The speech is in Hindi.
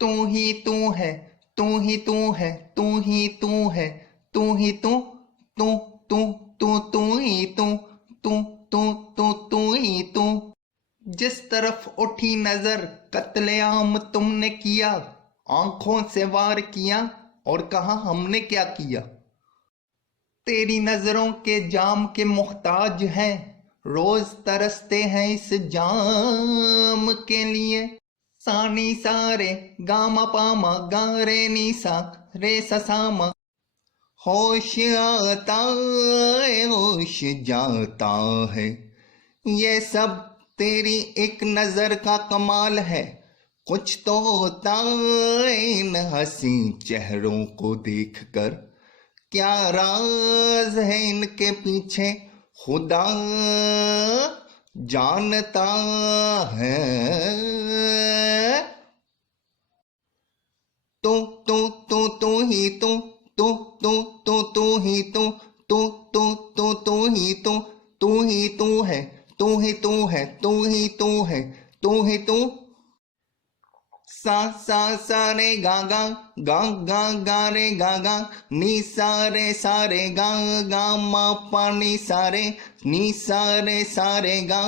तू ही तू है, तू ही तू है, तू ही तू है, तू ही तू, तू तू तू तू ही तू, तू तू तू तू ही तू। जिस तरफ उठी नजर कत्लेआम तुमने किया, आंखों से वार किया और कहा हमने क्या किया। तेरी नजरों के जाम के मुख्ताज हैं, रोज तरसते हैं इस जाम के लिए। सानी सारे गामा पामा गा रे नी सा रे सा सामा। होश आता है होश जाता है, ये सब तेरी एक नजर का कमाल है। कुछ तो होता है इन हंसी चेहरों को देखकर, क्या राज है इनके पीछे खुदा जानता है। तू तू तू तू ही तू, तू तू तू तू ही तू, तू तू तू तू ही तू, तू ही तू है, तू ही तू है, तू ही तू है, तू ही तू। सा रे गा गा गा गा गा रे गा गा, नी सा रे गा गा मा पा नी सा रे गा।